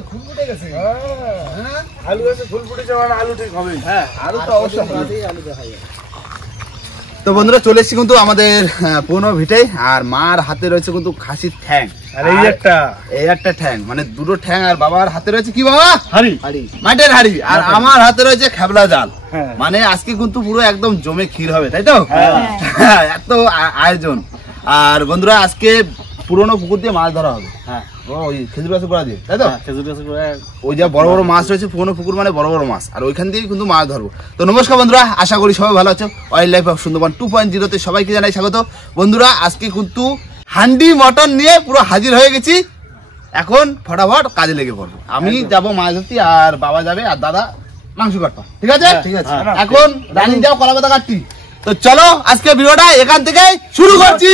তো ফুল ফুটে গেছে। আলু গাছে ফুল ফুটেছে মানে আলু ঠিক হবে। হ্যাঁ আলু তো অবশ্যই আলু দেখা যায়। তো বন্ধুরা চলে এসেছি কিন্তু আমাদের পুরনো ভিটায়, আর মার হাতে রয়েছে কিন্তু খাসির ঠ্যাং, আর এই একটা ঠ্যাং মানে দুটো ঠ্যাং, আর বাবার হাতে রয়েছে কি বাবা হাড়ি মাটির হাড়ি, আর আমার হাতে রয়েছে খেবলা জাল। মানে আজকে কিন্তু পুরো একদম জমে ক্ষীর হবে, তাই তো? এত আয়োজন। আর বন্ধুরা আজকে পুরনো পুকুর দিয়ে মাছ ধরা হবে। হ্যাঁ ওই খেজুর গাছের গোড়া দিয়ে, তাই তো? খেজুর গাছের গোড়া ওই যে বড় বড় মাছ রয়েছে, পুরনো পুকুর মানে বড় বড় মাছ, আর ওইখান দিয়ে কিন্তু মাছ ধরবো। তো নমস্কার বন্ধুরা, আশা করি সবাই ভালো আছো। ওয়াইল্ড লাইফ অফ সুন্দরবন 2.0 তে সবাইকে জানাই স্বাগত। বন্ধুরা আজকে কিন্তু হান্ডি মটন নিয়ে পুরো হাজির হয়ে গেছি। এখন ফটাফট কাজে লেগে পড়বো। আমি যাব মাছ ধরতে, আর বাবা যাবে, আর দাদা মাংস কাটবা। ঠিক আছে? ঠিক আছে। এখন রানি যাও কলা পাতা কাটতি। তো চলো আজকে ভিডিওটা এখান থেকে শুরু করছি।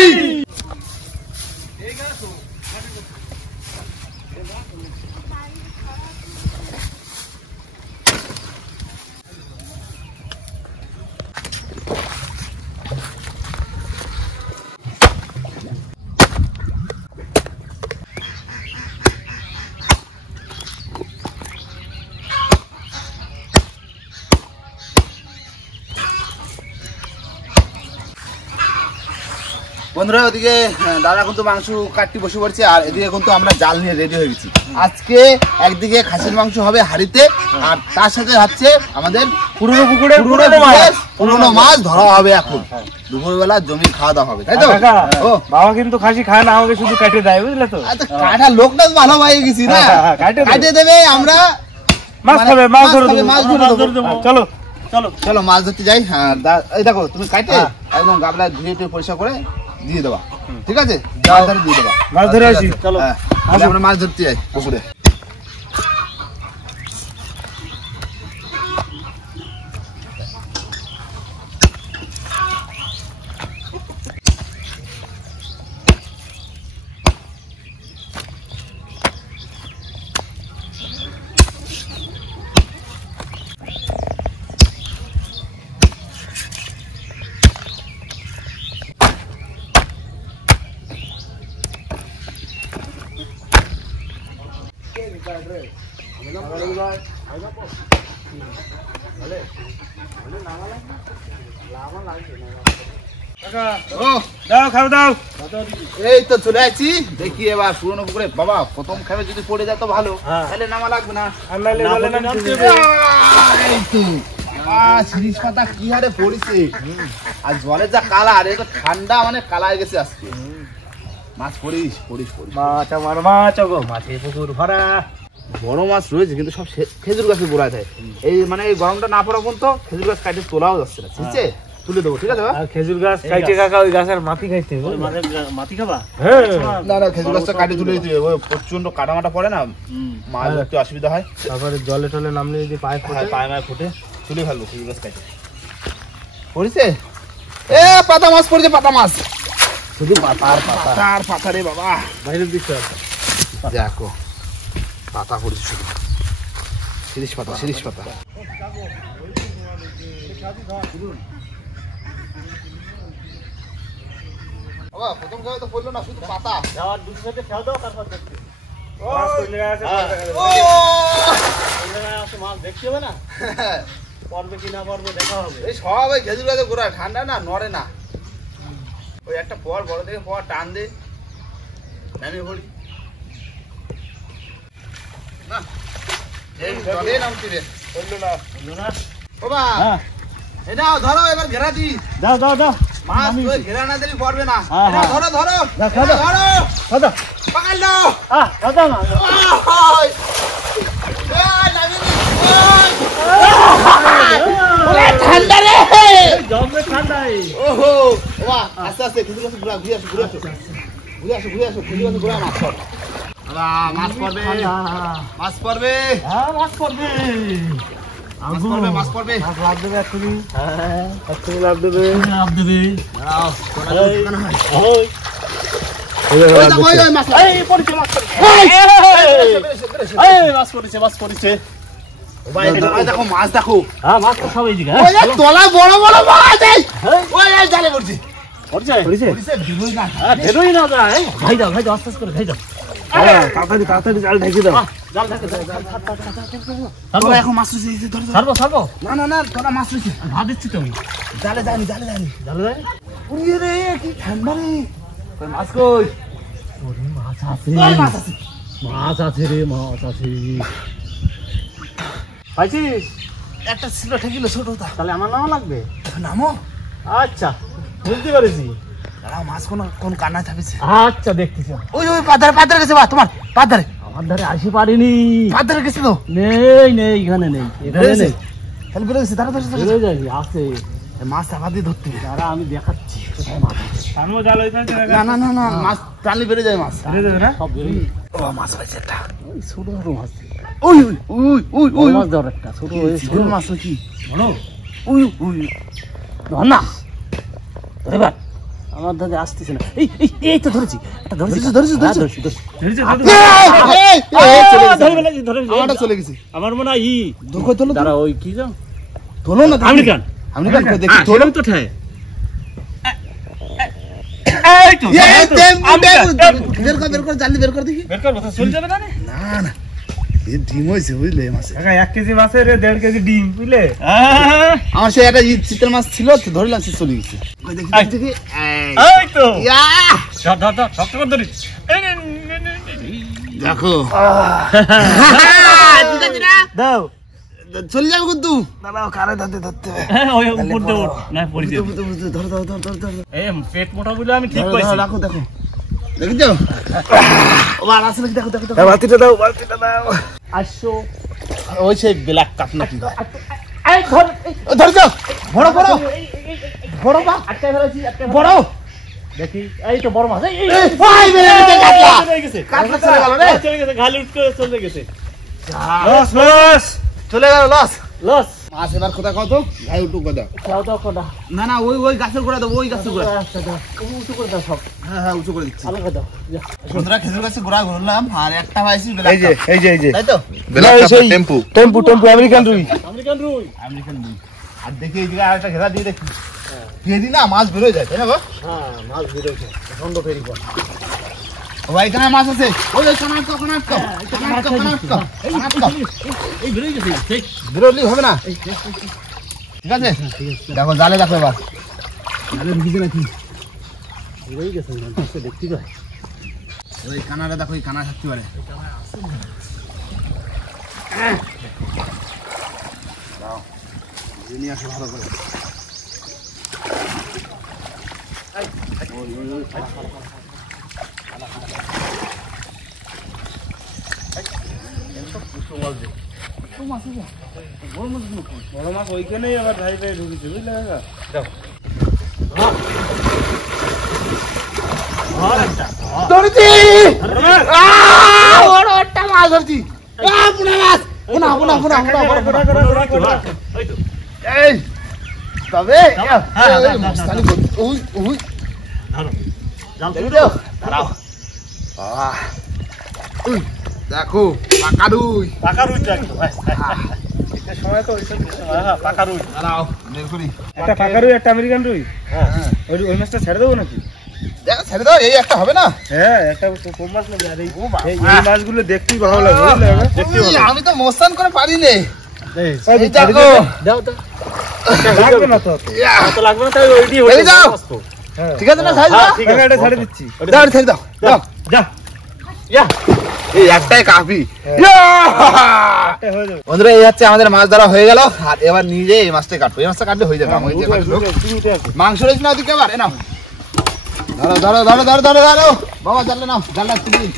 বন্ধুরা ওদিকে দাদা কিন্তু মাংস কাটতে বসে পড়ছে, আর এদিকে কিন্তু আমরা জাল নিয়ে রেডি হয়ে গেছি। আজকে একদিকে খাসির মাংস হবে হাড়িতে, আর তার সাথে হচ্ছে আমাদের পুরনো পুকুরে পুরনো মাছ ধরা হবে। এখন দুপুরবেলা জমি খাওয়া দাওয়া হবে, তাই তো? বাবা কিন্তু খাসি খায় না, আমাকে শুধু কাটে দেয়, বুঝলে তো? কাটার লোকটা ভালো হয়ে গেছি না, কাটে দেবে, আমরা মাছ খাবে, মাছ ধরে দেবো। চলো চলো চলো মাছ ধরতে যাই। এই দেখো তুমি কাটে একদম গাবলা ধুয়ে টুয়ে পরিষ্কার করে দিয়ে দেবা, ঠিক আছে? জাল ধরে দিয়ে দেবা, মাছ ধরে আসি। চলো আমরা মাছ ধরতে যাই পুকুরে। এই তো চলে আসছি, দেখি এবার পুরনো পুকুরে। বাবা প্রথম খাবে যদি পড়ে যায় তো ভালো, তাহলে নামা লাগবে না। শিরিষ পাতা কি হারে পড়েছে, আর জলের যা কালার, এটা ঠান্ডা মানে কালা হয়ে গেছে আজকে। মাছ পড়িস পড়িস পড়িস, মাছ আমার মাছ গো, মাছে পুকুর ভরা। বড় মাছ রয়েছে কিন্তু সব খেজুর গাছে গোড়ায় দেয়। এই মানে এই গরমটা না পড়া পর্যন্ত খেজুর গাছ কাটে তোলাও যাচ্ছে না, ঠিক আছে? তুলে দেবো, ঠিক আছে? আর খেজুর গাছ কাটে কাকা ওই গাছের মাটি খাইতে, মাটি খাবা? না না, খেজুর গাছটা কাটে তুলে দিতে হবে, ওই প্রচন্ড কাটামাটা পড়ে না, মাছ ধরতে অসুবিধা হয়। তারপরে জলে টলে নামলে যদি পায়ে মায় ফুটে তুলে ফেলবো খেজুর গাছ কাটে। পড়েছে এ পাতা মাছ পড়েছে, পাতা মাছ, শুধু পাতার পাতা আর পাতা রে বাবা। বাইরের দিকটা দেখো পাতা পড়েছে, শুধু শিরিষ পাতা, শিরিষ পাতা। বাবা প্রথম খাবে তো পড়লো না, শুধু পাতা। যাওয়ার দুটো সাথে খেয়াল দাও, তারপর দেখতে মাছ দেখতে হবে না, পড়বে কি না পড়বে দেখা হবে। এই সব ওই খেজুর গাছে গোড়া, ঠান্ডা না, নড়ে না। ওই একটা পর বড় দেখে পর টান দে, নামিয়ে পড়ি না, এই জলে নামছি রে, বললো না বাবা। এই নাও ধরো, এবার ঘেরা দি দাও দাও দাও। মাছ ওই ঘেরা না দিলে পড়বে না। ধরো ধরো ধরো, পাকাল দাও। দাও না, ঠান্ডা রে, জমে ঠান্ডা। ওহো বাবা আস্তে আস্তে খেজুর গাছে ঘুরে ঘুরে আসো, ঘুরে আসো, ঘুরে আসো, ঘুরে আসো, খেজুর গাছে ঘুরে মাছ পড়। মাছ পড়বে, মাছ পড়বে, মাছ পড়বে, মাছ পড়বে, লাভ দেবে এক্ষুনি, এক্ষুনি লাভ দেবে, লাভ দেবে। মাছ পড়েছে। দেখো মাছ, দেখো মাছ তো সবাই দিকে তলা বড় বড় মাছ, জালে পড়ছে, বেরোই না যায়, ভাই দাও আস্তে আস্তে করে ভাই দাও। তাড়াতাড়ি তাড়াতাড়ি জাল ঢেকে দাও। তোরা এখন মাছ রয়েছে, এই যে ধরে ধরে। ছাড়বো ছাড়বো। না না না, তোরা মাছ রয়েছে। ভাত দিচ্ছি তো আমি। জালে যায়নি, জালে যায়নি। জালে যায়? উড়িয়ে রে, কি ঠান্ডা রে। কই মাছ কই? ওরে মাছ আছে। কই মাছ আছে? মাছ আছে রে, মাছ আছে। পাইছিস? একটা ছিল ঠেকিল ছোটটা। তাহলে আমার নামও লাগবে? নামো। আচ্ছা, বুঝতে পেরেছি। দাঁড়াও, মাছ কোন কান্নায় থাকছে। আচ্ছা, দেখতেছি। ওই ওই পাদারে গেছে, বা তোমার পাদারে। আমার ধারে আসি পারিনি। পাদারে গেছে তো। নেই নেই, এখানে নেই, এখানে নেই। তাহলে বেরো গেছে, দাঁড়া দাঁড়া বেরোয় যাবি, আছে। মাছ চাপা দিয়ে ধরতে হবে। দাঁড়া, আমি দেখাচ্ছি কোথায় মাছ আছে। না না না না, মাছ টানলে বেড়ে যায় মাছ। সব বেরোয়। ও মাছ পাইছে একটা। ওই ছোট ছোট মাছ। ওই ওই ওই ওই ওই ওই মাছ ধর একটা, ছোট ছোট মাছ কি? বড়। ওই ওই ধর না। ধরে ভাই। আমার ধারে আসতেছে না। এই এই এই তো ধরেছি। একটা ধরেছি। ধরেছি, ধরেছি, ধরেছি, ধরেছি। আমারটা চলে গেছে। আমার মনে হয় ধোকো তোলো দাঁড়া, ওই কি জান তোলো না। আমেরিকান। আমেরিকান কই দেখি তোলো। তো ঠায়। বের কর জালি বের কর দেখি। বের কর, কথা চলে যাবে না রে? না না, এই ডিম হইছে বুঝলে মাছ। 1 কেজি মাছের 1.5 কেজি ডিম, বুঝলে? আমার সেই একটা চিতল মাছ ছিল, তো ধরলাম, সে চলে গেছে। কই দেখি দেখি। এই তো। ইয়া ধর ধর ধর, শক্ত করে ধরিস। দেখো, দাও। চলে যাবে কিন্তু। দাঁড়াও, কারে ধরতে ধরতে হবে। ওই উপর দে উঠ। না, পড়ে যাবে। ধরো ধরো ধরো ধরো ধরো। এই পেট মোটা বলে আমি ঠিক ধরো, কইছি। ধরো, রাখো দেখো। দেখেছো? ওবার আছে নাকি দেখো দেখো দেখো। বালতিটা দাও, বালতিটা দাও। 800। ওই সেই ব্ল্যাক কাপ নাকি। এই ধর। ও ধরে যাও। বড় বড় বড় বা আটকে ফেলেছি, আটকে বড়। দেখি, এই তো বড় মাছ। এই এই এই ভাই বেরে গেছে কাটলা। চলে গেছে। কাটলা চলে গেল রে। চলে গেছে, গালি উঠ করে চলে গেছে। লস লস চলে গেল লস। লস। মাছ এবার কোথা কত? ভাই উঠু কথা। খাও দাও কোডা। না না, ওই ওই গাছের গোড়া দাও, ওই গাছের গোড়া। আচ্ছা দাও। উঁচু করে দাও সব। হ্যাঁ হ্যাঁ, উঁচু করে দিচ্ছি। আলাদা দাও। যা। বন্ধুরা, খেজুর গাছের গোড়া ঘুরলাম আর একটা পাইছি এই যে এই যে এই যে তাই তো। টেম্পু টেম্পু আমেরিকান রুই। আমেরিকান রুই। আমেরিকান দুই। আর দেখি এই জায়গায় আরেকটা ঘেরা দিয়ে দেখি। দিয়ে দিই না, মাছ বেরোয় যায়, তাই না গো? হ্যাঁ, মাছ বেরোছে। বন্ধ ফেরি কর। ও ভাই, এখানে মাছ আছে। ওই ওই Connaught cup, Connaught cup, Connaught cup, Connaught cup, Connaught cup. এই বেরোয় গেছে। ঠিক। বেরোলেই হবে না। ঠিক আছে, দেখো জালে দেখো এবার। জালে ঢুকিছে নাকি? বেরোয় গেছে। মাছটা দেখতে পাই। ওই কানাটা দেখো, এই কানা থাকতে পারে। দাও, নিয়ে আসো ভালো করে। বড় মাছ ওইখানেই আবার ধাই পায়ে ঢুকেছে, বুঝলে কাকা? দাও। ধরেছি! বড় একটা মাছ ধরছি। পুনা মাছ! পুনা, পুনা, পুনা, পুনা, বড়, পুনা। এই, তবে এই মস্তানি করতে- ওই, ওই, দেখি তো? দাঁড়াও। আহ, উই, দেখো, পাকা রুই। পাকা রুই তো একদম। শীতের সময় তো ওইসব পাকা রুই। দাঁড়াও, বের করি। একটা পাকা রুই, একটা আমেরিকান রুই। হ্যাঁ, ওই মাছটা ছেড়ে দেবো নাকি? দেখো, ছেড়ে দাও, এই একটা হবে না? হ্যাঁ, একটা কম মাছ নেবে। আর এই ও বাবা। এই মাছগুলো দেখতেই ভালো লাগে, বুঝলে কাকা? দেখতেই উই, ভালো লাগে। আমি তো মোস্তান করে পারি নে। এই এই দেখো। দাও দাও। লাগবে না তো অত। ইয়া, অত লাগবে না, তাই ওইটি এই দাও। হ্যাঁ, ঠিক আছে না, সাইজ হ্যাঁ, না? ঠিক আছে, এটা ছেড়ে দিচ্ছি। দাও, ছেড়ে দাও, দাও। যা। ইয়া, এই একটাই কাফি। একটা হয়ে যাবে। বন্ধুরা, এই হচ্ছে আমাদের মাছ ধরা হয়ে গেল। আর এবার নিজে এই মাছটা কাটবো। এই মাছটা কাটলে হয়ে যাবে। আমার এই যে মাছগুলো। মাংস রয়েছে না ওদিকে, আবার এ নাও। ধরো ধরো ধরো ধরো ধরো ধরো বাবা, জানলে নাও, জানলা তুলি।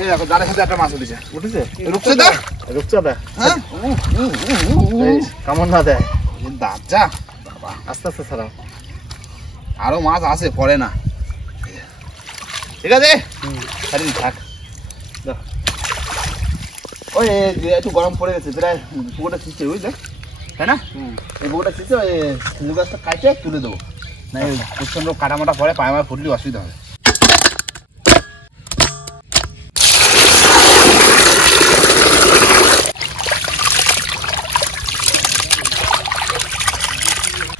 এই দেখো, জালের সাথে একটা মাছ উঠেছে। উঠেছে? রূপচাঁদা? রূপচাঁদা। হ্যাঁ, এই, কামড় না দেয়। দাঁত যা বাবা। আস্তে আস্তে ছাড়াও। আরো মাছ আছে, পড়ে না। ঠিক আছে, ছাড়ি থাক। দাও। ওই একটু গরম পড়ে গেছে, প্রায় পুকুরটা ছিঁচছে, বুঝলে, তাই না? এই পুকুরটা ছিঁচছে, ওই খেজুর গাছটা কাটে তুলে দেবো। না, এই প্রচন্ড কাটামাটা পরে পায়ে আমার ফুটলে অসুবিধা হবে।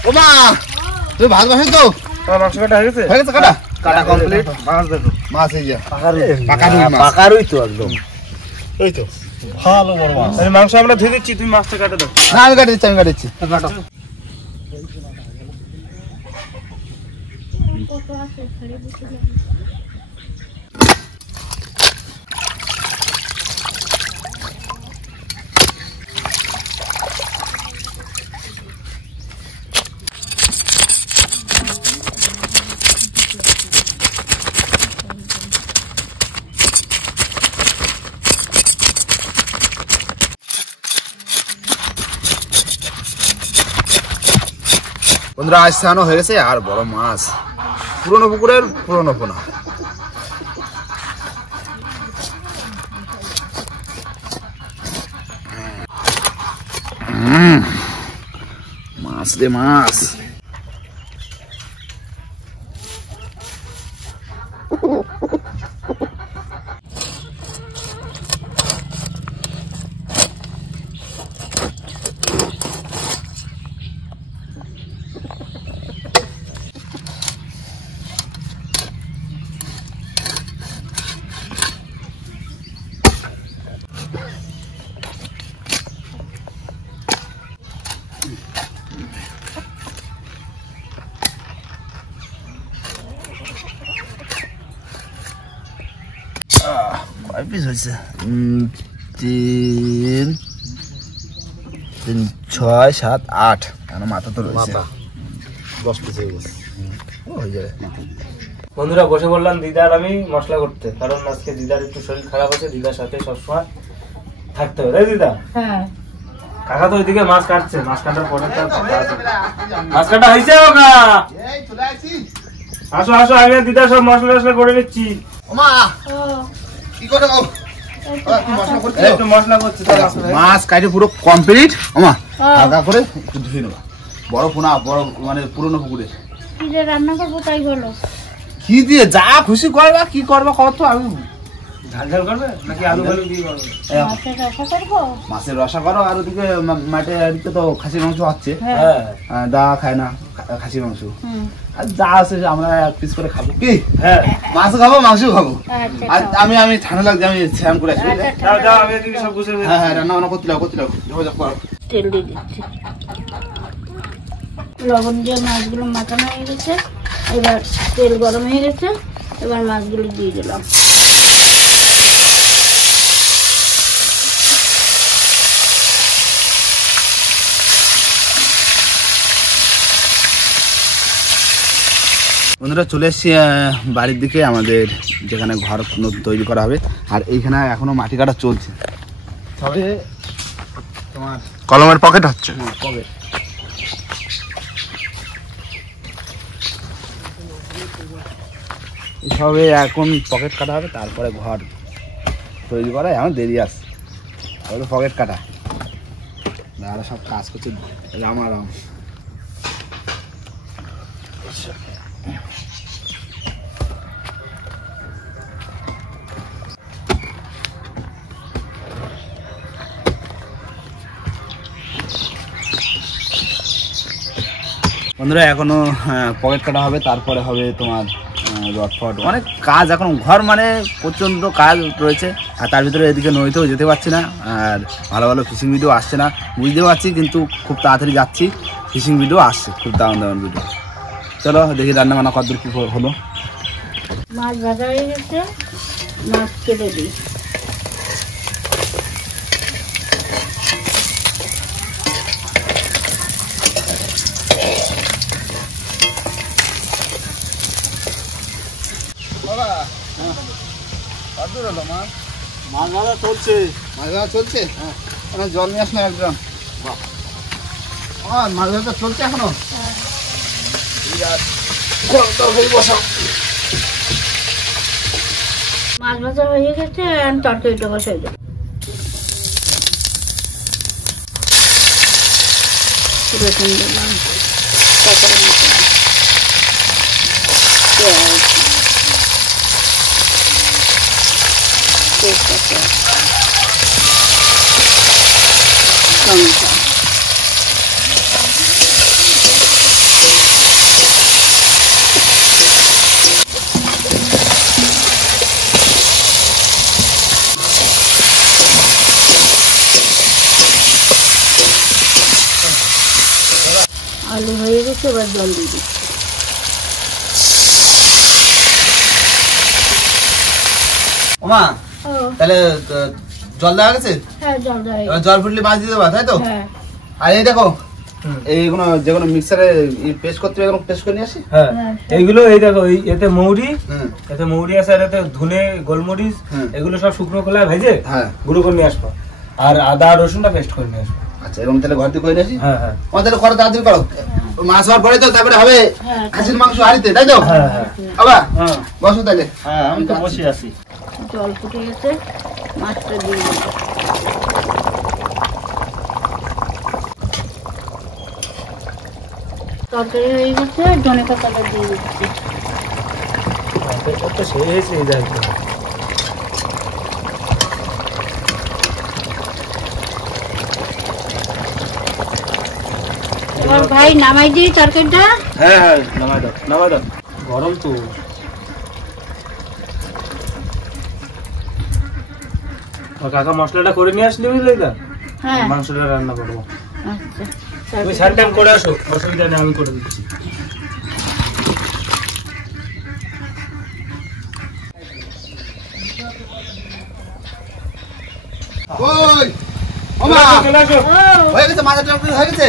ও মা, তুমি ভাত বসে তো? মাংস কাটা হয়ে গেছে? হয়ে গেছে কাটা? কাটা কমপ্লিট। মাছ দেখো। মাছ এই যে পাকা রুই মাছ। পাকা রুই তো একদম এই তো ভালো বড় মাছ। মাংস আমরা ধুয়ে দিচ্ছি, তুমি মাছটা কাটে দাও। না আমি কাটি দিচ্ছি, আমি কাটি দিচ্ছি। কাটো। বন্ধুরা আজ স্নানও হয়ে গেছে, আর বড় মাছ, পুরনো পুকুরের পুরনো পোনা। মাছ রে মাছ। কয় পিস হয়েছে? 3 3 6 7 8, কেন মাথা তো রয়েছে 10 পিস হয়ে গেছে। হয়ে যাবে। বন্ধুরা বসে বললাম দিদার আমি মশলা করতে, কারণ আজকে দিদার একটু শরীর খারাপ আছে, দিদার সাথে সবসময় থাকতে হবে, তাই দিদা? হ্যাঁ কাকা তো ওইদিকে মাছ কাটছে, মাছ কাটার পরে তো মাছ কাটা হয়েছে। ওকা আসো আসো, আমি দিদা সব মশলা টসলা করে নিচ্ছি। ওমা ও কি করে গো? একটু মশলা করছি। মাছ কাটে পুরো কমপ্লিট। ওমা হালকা করে একটু ধুয়ে নেবা। বড় পোনা, বড় মানে পুরনো পুকুরের। কি যে রান্না করবো তাই বলো। কি দিয়ে যা খুশি করবা, কি করবা কত। আমি ঝাল ঝাল করবে নাকি আলু ফালু দিয়ে করবে? মাছের রসা করবো। মাছের রসা করো, আর ওদিকে মাঠে এদিকে তো খাসির মাংস হচ্ছে। হ্যাঁ দা খায় না খাসির মাংস, হুম আর যা আছে আমরা এক পিস করে খাবো। কি হ্যাঁ, মাছ খাবো, মাংস খাবো। আচ্ছা আর খাও। আমি ঠান্ডা লাগছে, আমি স্নান করে আসি। বুঝলে? যাও যাও, আমি এদিকে সব গুছিয়ে দিচ্ছি। হ্যাঁ হ্যাঁ, রান্না বান্না করতে লাগো, যোগাযোগ করো। তেল দিয়ে দিচ্ছি। লবণ দিয়ে মাছগুলো মাখানো হয়ে গেছে, এবার তেল গরম হয়ে গেছে, এবার মাছগুলো দিয়ে দিলাম। বন্ধুরা চলে এসছি বাড়ির দিকে, আমাদের যেখানে ঘর তৈরি করা হবে। আর এইখানে এখনো মাটি কাটা চলছে, তবে তোমার কলমের পকেট হচ্ছে। কবে সবে এখন পকেট কাটা হবে, তারপরে ঘর তৈরি করা। এখন দেরি আছে, তাহলে পকেট কাটা। দাদা সব কাজ করছে রামারাম। বন্ধুরা এখনো পকেট কাটা হবে, তারপরে হবে তোমার রড ফট, অনেক কাজ এখন। ঘর মানে প্রচণ্ড কাজ রয়েছে, আর তার ভিতরে এদিকে নদীতেও যেতে পারছি না, আর ভালো ভালো ফিশিং ভিডিও আসছে না, বুঝতে পারছি, কিন্তু খুব তাড়াতাড়ি যাচ্ছি। ফিশিং ভিডিও আসছে, খুব দারুণ দারুণ ভিডিও। চলো দেখি রান্না বান্না কতদূর কী হলো। মাছ ভাজা হয়ে গেছে, মাছ কেটে দিই। মাছ ভাজা চলছে। মাছ ধরা চলছে? হ্যাঁ, জল নিয়ে আসলাম একদম। মাছ ধরা চলছে এখনো। মাছ ভাজা হয়ে গেছে, আমি তরকারিটা বসাই দেবো। রসুন দিলাম, কাঁচা লঙ্কা, পেঁয়াজ, তেজপাতা, টমেটো, আলু হয়ে গেছে, এবার জল দিয়ে দিচ্ছি। ওমা ও তাহলে জল দেওয়া গেছে, হ্যাঁ জল দেওয়া হয়ে এবার গেছে। জল ফুটলে মাছ দিয়ে দেবা, তাই তো? হ্যাঁ আর এই দেখো এইগুলো যেগুলো মিক্সারে পেস্ট করতে হবে, এগুলো পেস্ট করে নিয়ে আসি। হ্যাঁ এইগুলো এই দেখো, এতে মৌরি, হুম এতে মৌরি আছে, আর এতে ধনে গোলমরিচ, হুম। এগুলো সব শুকনো খোলায় ভেজে হ্যাঁ গুঁড়ো করে নিয়ে আসবো, আর আদা রসুনটা পেস্ট করে নিয়ে আসবো। আচ্ছা, এরকম তাহলে ঘর থেকে করে নিয়ে আসি। হ্যাঁ হ্যাঁ আমাদের করো, তাড়াতাড়ি করো, মাছ হওয়ার পরে তো তারপরে হবে হ্যাঁ খাসির মাংস হাড়িতে, তাই তো? হ্যাঁ হ্যাঁ বাবা হ্যাঁ বসো তাহলে। হ্যাঁ, আমি তো বসে আছি। জল ফুটে গেছে, মাছটা দিয়ে দেবো। তরকারি হয়ে গেছে, ধনে পাতাটা দিয়ে দিচ্ছি। তো শেষ হয়ে যায় তো। এবার ভাই নামাই দিই তরকারিটা। হ্যাঁ হ্যাঁ নামাই দাও, নামাই দাও, গরম তো। ও কাকা মশলাটা করে নিয়ে আসলি, বুঝলি তো? হ্যাঁ মাংসটা রান্না করবো। আচ্ছা তুমি স্যান্টান করে আসো, অসুবিধা নেই, আমি করে দিচ্ছি। ওই ওমা চলে আসো। হয়ে গেছে, মাছের তরকারি হয়ে গেছে।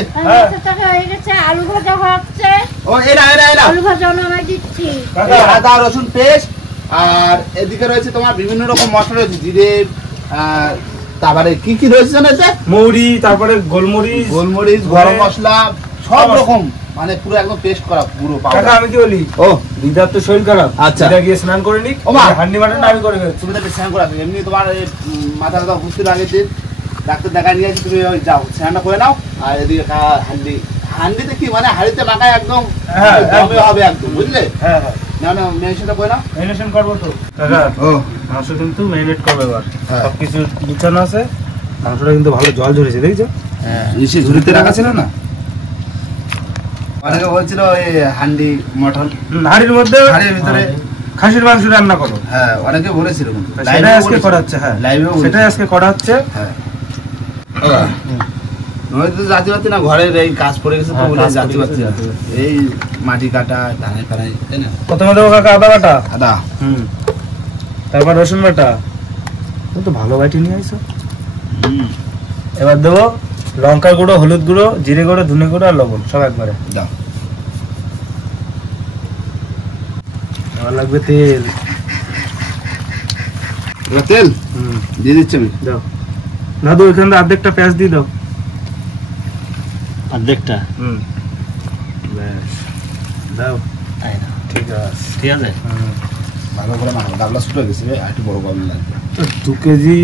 হয়ে গেছে, আলু ভাজা হচ্ছে। ও এরা এরা এরা আলু ভাজা নামাই দিচ্ছি। কাকা, আদা রসুন পেস্ট, আর এদিকে রয়েছে তোমার বিভিন্ন রকম মশলা রয়েছে, জিরে, তারপরে কি কি রয়েছে জানো এতে? মৌরি, তারপরে গোলমরিচ, গোলমরিচ, গরম মশলা, সব রকম, মানে পুরো একদম পেস্ট করা পুরো কাকা পাউডার। আমি কি বলি, ও দিদার তো শরীর খারাপ, আচ্ছা। দিদা গিয়ে স্নান করে নিক, ও মা। হান্ডি মাটনটা আমি করে ফেলছি। তুমি তো স্নান করে আসো, এমনি তোমার এই মাথা ব্যথা বুঝতে আগের দিন ডাক্তার দেখা নিয়ে আসি, তুমি ওই যাও স্নানটা করে নাও। আর এদিকে হান্ডিতে কি মানে হাড়িতে মাখায় একদম হ্যাঁ, দমে হবে একদম, বুঝলে? হ্যাঁ হ্যাঁ না না মেশিনটা করে নাও। ম্যারিনেশন করবো তো কাকা। ও মাংস কিন্তু ম্যারিনেট করবে এবার, হ্যাঁ। সবকিছু বিছানো আছে। মাংসটা কিন্তু ভালো জল ঝরেছে, দেখছো? হ্যাঁ ইসে ঝুড়িতে রাখা ছিল না, অনেকে বলছিল এই হান্ডি মটন হাড়ির মধ্যে হাড়ির ভিতরে খাসির মাংস রান্না করো, হ্যাঁ অনেকে বলেছিল, কিন্তু সেটাই আজকে করা হচ্ছে। হ্যাঁ লাইভেও সেটাই আজকে করা হচ্ছে। হ্যাঁ নয়তো যাতে পারছি না, ঘরের এই কাজ পড়ে গেছে তো হ্যাঁ, বলে কাজ যাতে পড়ে পারছি না। গেছে। এই মাটি কাটা ধানে ফানাই, তাই না? প্রথমে দেবো কাকা আদা বাটা, আদা, তারপর রসুন বাটা, তুমি তো ভালো বাটি নিয়ে আইছো। হুম এবার দেবো লঙ্কার গুঁড়ো, হলুদ গুঁড়ো, জিরে গুঁড়ো, ধনে গুঁড়ো আর লবণ, সব একবারে। দাও। এবার লাগবে তেল। এবার তেল দিয়ে দিচ্ছি আমি। দাও দাদু, এখান থেকে অর্ধেকটা পেঁয়াজ দিয়ে দাও। অর্ধেকটা ব্যাস দাও, ঠিক আছে। ঠিক আছে। ভালো করে মাখাবো, ডাবলা শুটো গেছে, আর একটু বড় গরম লাগবে। 2 কেজি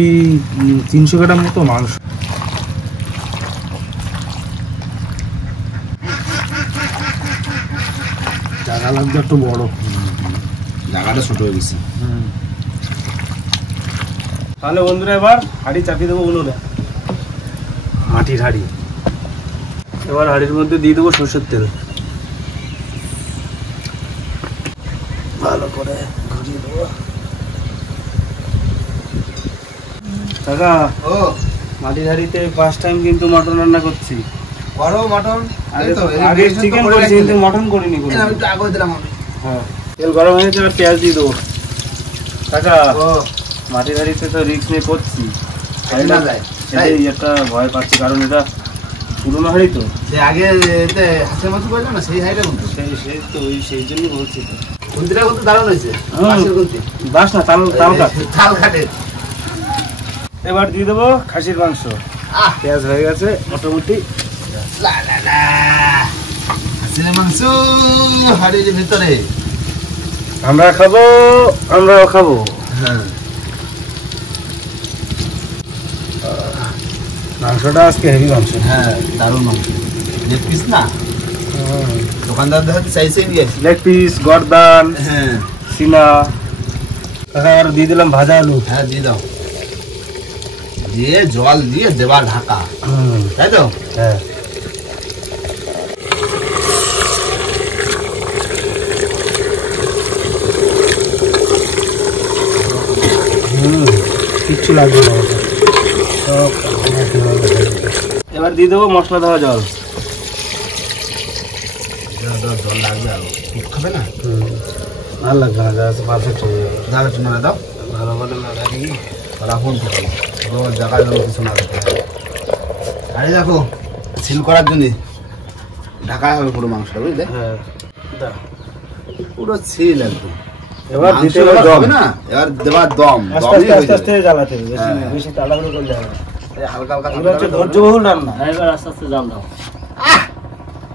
300 গ্রাম মতো মাংস। জায়গা লাগবে একটু বড়। জায়গাটা ছোট হয়ে গেছে। তাহলে বন্ধুরা এবার হাঁড়ি চাপিয়ে দেবো উনুনে, মাটির হাঁড়ি। এবার হাঁড়ির মধ্যে দিয়ে দেবো সরষের তেল, ভালো করে ঘুরিয়ে দেবো। কাকা ও মাটির হাঁড়িতে ফার্স্ট টাইম কিন্তু মটন রান্না করছি। বড় মটন আগে চিকেন করেছি কিন্তু মটন করিনি কোনো। আমি একটু আগে দিলাম আমি। হ্যাঁ তেল গরম হয়ে গেছে, এবার পেঁয়াজ দিয়ে দেবো। কাকা ও মাটির হাঁড়িতে তো রিস্ক নিয়ে করছি, হাঁড়ি না যায়, তাই? সেটাই একটা ভয় পাচ্ছি, কারণ এটা পুরোনো হাঁড়ি তো। সে আগে এতে হাঁসের মাংস করলাম না, সেই হাইটা কিন্তু সেই জন্যই বলছি তো। গুন্তিটা কিন্তু দারুণ হয়েছে, হুম। হাঁসের গুন্তি। বাস না, তাল তাল কাট। তাল কাটে। এবার দিয়ে দেবো খাসির মাংস। আহ পেঁয়াজ হয়ে গেছে মোটামুটি। লা লা লা, হাঁসের মাংস হাড়ির ভিতরে। আমরা খাবো, আমরাও খাবো। হ্যাঁ মাংসটা আজকে হেভি মাংস। হ্যাঁ দারুণ মাংস, লেগ পিস না, দোকানদার দেখাতে চাইছে নিয়ে আসি। লেগ পিস, গর্দান, হ্যাঁ সিনা। কাকা আর দিয়ে দিলাম ভাজা আলু। হ্যাঁ দিয়ে দাও, দিয়ে জল দিয়ে দেবার ঢাকা, তাই তো? হ্যাঁ কিচ্ছু লাগবে না ওটা। সব এবার দিয়ে দেবো মশলা দেওয়া জল। জল লাগবে আর খাবে না ভালো লাগবে না, জাস্ট পারফেক্ট হয়ে যাবে। দাও একটু না দাও ভালো করে না রাখি রাখুন জায়গায় দেবো কিছু না আরে দেখো সিল করার জন্য ঢাকা হবে পুরো মাংসটা বুঝলে হ্যাঁ দাও। পুরো সিল একদম এবার দিতে মাংস হবে দম। হবে না এবার দেবার দম আস্তে দমই আস্তে হয়ে আস্তে আস্তে যাবে। জ্বালাতে হবে, বেশি হ্যাঁ। বেশি তাড়াহুড়ো করলে হবে না। এই হালকা হালকা এগুলো হচ্ছে ধৈর্যবহুল রান্না।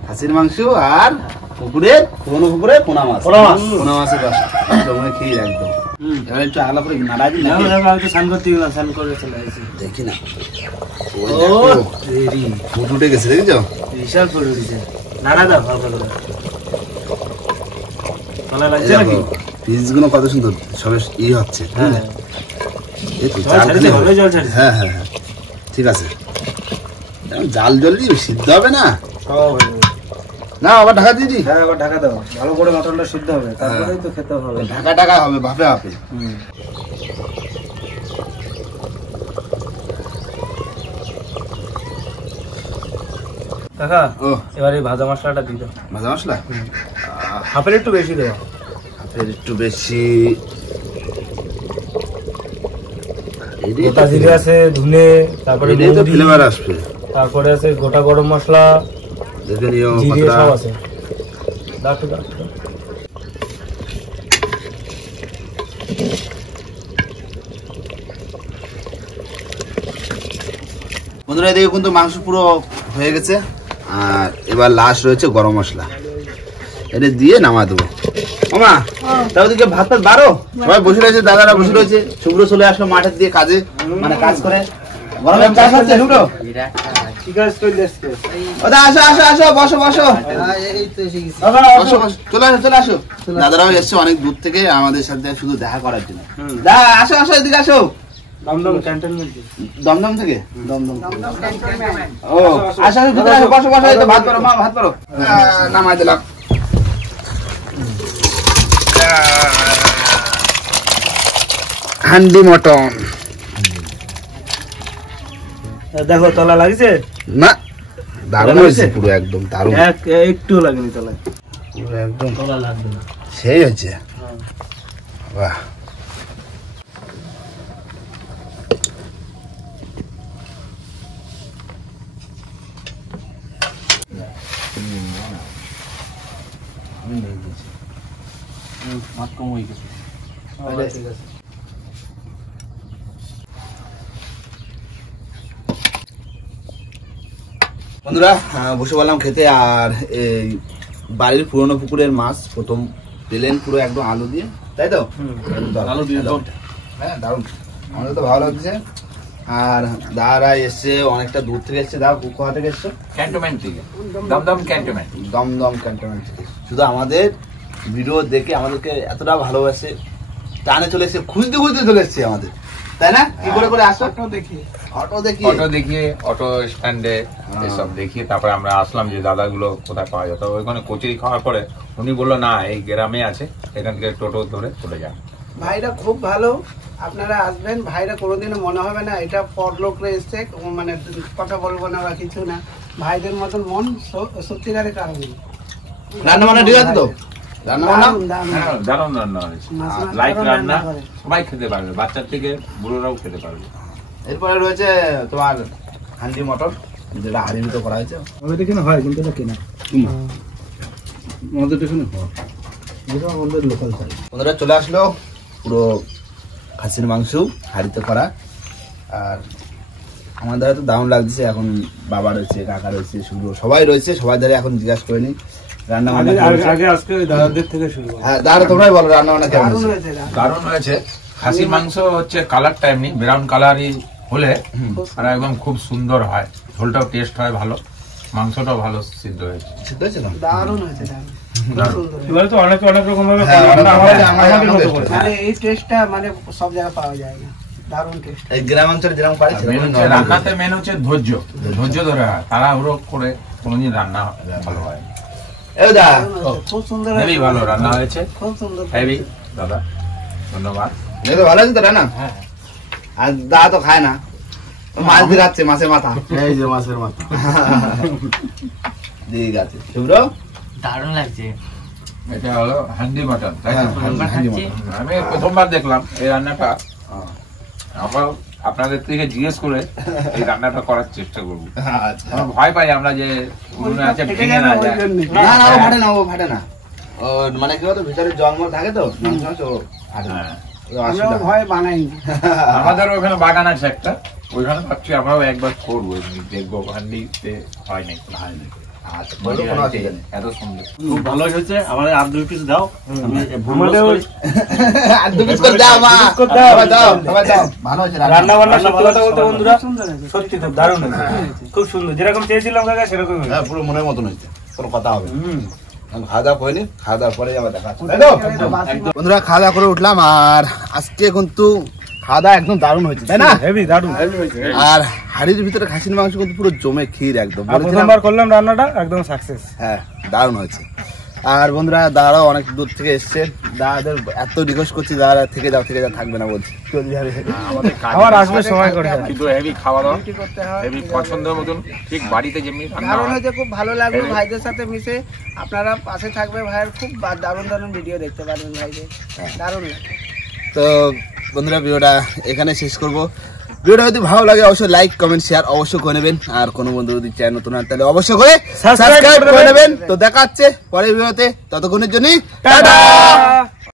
খাসির মাংস আর পুকুরের পুকুরের পোনা মাছ পোনা মাছ। পোনা মাছের রস জমে খেয়ে একদম এবার একটু আলাদা করে নাড়া দিই দেখো নাকি? দেখো আমি তো স্নান করতে গেলাম, স্নান করে চলে আসি। দেখি না ও রেডি, ফুট উঠে গেছে দেখেছো বিশাল করে উঠেছে। নাড়া দাও হালকা করে। ভালো লাগছে নাকি? পিস গুলো কত সুন্দর সবে ই হচ্ছে হ্যাঁ বুঝলে? এই তো জল জাল ছাড়িয়েছে, দিলে ভালোই জল ছাড়িয়েছে। হ্যাঁ হ্যাঁ হ্যাঁ ঠিক আছে এখন জাল জল দিয়ে সিদ্ধ হবে না সব হয়ে যাবে। না আবার ঢাকা দিয়ে দিই হ্যাঁ আবার ঢাকা দাও, ভালো করে মটনটা সিদ্ধ হবে, তারপরেই তো খেতে হবে। ঢাকা ঢাকা হবে ভাপে ভাপে হুম। কাকা ও এবার এই ভাজা মশলাটা দিয়ে দাও, ভাজা মশলা হাফের একটু বেশি দেওয়া। হাতের একটু বেশি গোটা জিরে আছে, ধনে, তারপরে এটাই তো মৌরি, ফ্লেভার আসবে তারপরে আছে গোটা গরম মশলা, দেখে নিও জিরে কতটা সব আছে। দাও একটু দাও, একটু দাও। বন্ধুরা এদিকে কিন্তু মাংস পুরো হয়ে গেছে আর এবার লাস্ট রয়েছে গরম মশলা এটা দিয়ে নামা দেবো মামা তাও ওদিকে ভাত টাত বারো সবাই বসে রয়েছে দাদারা বসে রয়েছে শুভ্র চলে আসলো মাঠের দিয়ে কাজে মানে কাজ করে গরমের চা খাচ্ছে শুভ্র ঠিক আছে, চলে আসছে। ও দা আসো আসো আসো বসো বসো বসো বসো চলে আসো দাদারাও এসছে অনেক দূর থেকে আমাদের সাথে শুধু দেখা করার জন্য দা আসো আসো এদিকে আসো দমদম ক্যান্টনমেন্ট। দমদম থেকে দমদম ও আসো আসো ভিতরে আসো বসো বসো এই তো ভাত করো মা ভাত করো নামাই দিলাম হান্ডি মটন দেখো তলা লাগছে? না দারুণ হয়েছে পুরো একদম দারুণ একটু লাগেনি তলায়। পুরো একদম তলা লাগবে না। সেই হচ্ছে বাহ ভাত কম হয়ে গেছে। ঠিক আছে। বন্ধুরা বসে বললাম খেতে আর এই বাড়ির পুরনো পুকুরের মাছ প্রথম পেলেন পুরো একদম আলু দিয়ে তাই তো আলু দিয়ে দাও। হ্যাঁ দারুণ আমাদের তো ভালো লাগছে আর দাদারা এসছে অনেকটা দূর থেকে এসছে দাদা কোথা থেকে এসছে ক্যান্টনমেন্ট থেকে, দমদম ক্যান্টনমেন্ট। দমদম ক্যান্টনমেন্ট থেকে শুধু আমাদের ভিডিও দেখে আমাদেরকে এতটা ভালোবাসে টানে চলে এসছে খুঁজতে খুঁজতে চলে এসছে আমাদের তাই না কি করে করে আসো অটো দেখি অটো দেখিয়ে, অটো স্ট্যান্ডে এসব দেখিয়ে তারপরে আমরা আসলাম যে দাদাগুলো কোথায় পাওয়া যেত। ওইখানে কচুরি খাওয়ার পরে উনি বললো না এই গ্রামে আছে, এখান থেকে টোটো ধরে চলে যান। ভাইরা খুব ভালো, আপনারা আসবেন। ভাইরা কোনোদিনও মনে হবে না এটা পরলোকরে এসছে, মানে কথা বলবো না বা কিছু না। ভাইদের মতন মন সত্যিকারের কারণে রান্না বান্না ঠিক আছে তো রান্না বান্না হ্যাঁ, দারুণ রান্না হয়েছে, মাছ লাইট দারুণ রান্না, রান্না করে। সবাই খেতে পারবে, বাচ্চার থেকে বুড়োরাও খেতে পারবে। এরপরে রয়েছে তোমার হান্ডি মটর যেটা হাড়ির তো করা হয়েছে আমাদের এখানে হয় কিন্তু এটা কেনা। আমাদের এখানে হয় যেটা আমাদের লোকাল চাই। বন্ধুরা চলে আসলো পুরো খাসির মাংস হাড়িতে করা আর আমাদের তো দারুণ লাগছে এখন বাবা রয়েছে কাকা রয়েছে শুভ্র সবাই রয়েছে সবাই ধরে এখন জিজ্ঞাসা করে নি রান্না বান্না কেমন হয়েছে? আগে আজকে দাদাদের থেকে শুরু করো। হ্যাঁ দাদা তোমরাই বলো রান্না বান্না কেমন দারুণ হয়েছে? হয়েছে দারুণ হয়েছে। খাসির মাংস হচ্ছে কালারটা এমনি ব্রাউন কালারই হলে আর একদম খুব সুন্দর হয়, ঝোলটাও টেস্ট হয় ভালো, মাংসটাও ভালো সিদ্ধ হয়েছে। সিদ্ধ হয়েছে তো? দারুণ হয়েছে দারুণ খুব সুন্দর হয়েছে। এবারে তো অনেক অনেক রকম ভাবে হ্যাঁ, রান্না অনেক হয়, রকম ভাবে আমাদের মতো করে। মানে এই টেস্টটা মানে সব জায়গায় পাওয়া যায় না, দারুণ টেস্ট। এই গ্রামাঞ্চলে যেরকম পারি মেন হচ্ছে রান্নাতে মেন হচ্ছে ধৈর্য, ধৈর্য ধরে হয়, তাড়াহুড়ো করে কোনোদিন রান্না ভালো হয় না। এই দা খুব সুন্দর হেভি হয়েছে, ভালো রান্না হয়েছে, খুব সুন্দর। হেভি দাদা ধন্যবাদ। এই তো ভালো আছে তো রান্না হ্যাঁ আর দাদা তো খায় না মাছ দিয়ে খাচ্ছে মাছের মাথা এই যে মাছের মাথা। ঠিক আছে শুভ্র দারুণ লাগছে। এটা হলো হান্ডি মাটন, তাই না? প্রথমবার খাচ্ছি। আমি প্রথমবার দেখলাম এই রান্নাটা। আমরা আপনাদের থেকে জিজ্ঞেস করে এই রান্নাটা করার চেষ্টা করবো। আচ্ছা। আমরা ভয় পাই আমরা যে উনুনে আছে ভেঙে না যায়। না না ও ফাটে না, ও ফাটে না। ও মানে কি বলতো ভিতরে জঙ্গল থাকে তো মাংস মাংস ও ফাটে না। হ্যাঁ। ও অসুবিধা আমরা হয়। ভয় বানাই আমাদের ওখানে বাগান আছে একটা, ওইখানে ভাবছি আমরাও একবার করবো, দেখবো হান্ডিতে হয় নাকি। আচ্ছা, বলো, কোনো অসুবিধা নেই। এত সুন্দর। খুব ভালো হয়েছে, আমাদের আর 2 পিস দাও। আমাদেরও আর দু পিস করে দাও মা, সবাই দাও, সবাই দাও। ভালো হয়েছে রান্না বান্না সত্যি কথা বলতে রান্না বন্ধুরা সুন্দর হয়েছে। সত্যি খুব দারুণ হয়েছে, খুব সুন্দর, যেরকম চেয়েছিলাম কাকা সেরকম হয়েছে। হ্যাঁ পুরো মনের মতন হয়েছে, কোনো কথা হবে না। হুম। আমি খাওয়া দাওয়া করিনি, খাওয়া দাওয়ার পরে আবার দেখা হচ্ছে, তাই তো? বন্ধুরা খাওয়া দাওয়া করে উঠলাম, আর আজকে কিন্তু খাওয়া দাওয়া একদম দারুণ হয়েছে, তাই না? হেভি দারুণ। আর হাড়ির ভিতরে খাসির মাংস কিন্তু পুরো জমে ক্ষীর একদম আর বলেছিলাম। প্রথমবার করলাম রান্নাটা একদম সাকসেস। হ্যাঁ দারুণ হয়েছে। আর বন্ধুরা দাদারাও অনেক দূর থেকে এসছে, দাদাদের এত রিকোয়েস্ট করছি, দাদারা থেকে যাও থাকবে না বলছি, চলে যাবে। আমাদের আবার আসবে সময় করে। কিন্তু হেভি খাওয়া দাওয়া, কি করতে হয় হেভি পছন্দের মতন, ঠিক বাড়িতে যেমনি রান্না দারুণ হয়। হয়েছে, খুব ভালো লাগলো ভাইদের সাথে মিশে। আপনারা পাশে থাকবে, ভাইয়ের খুব দারুণ দারুণ ভিডিও দেখতে পারবেন ভাইদের, দারুণ লাগে। তো বন্ধুরা ভিডিওটা এখানে শেষ করব। ভিডিওটা যদি ভালো লাগে অবশ্যই লাইক কমেন্ট শেয়ার অবশ্যই করে নেবেন, আর কোনো বন্ধু যদি চ্যানেল নতুন হয় তাহলে অবশ্যই করে Subscribe সাবস্ক্রাইব করে করে নেবেন। নেবেন। তো দেখা হচ্ছে পরের ভিডিওতে, ততক্ষণের জন্য টাটা। টাটা।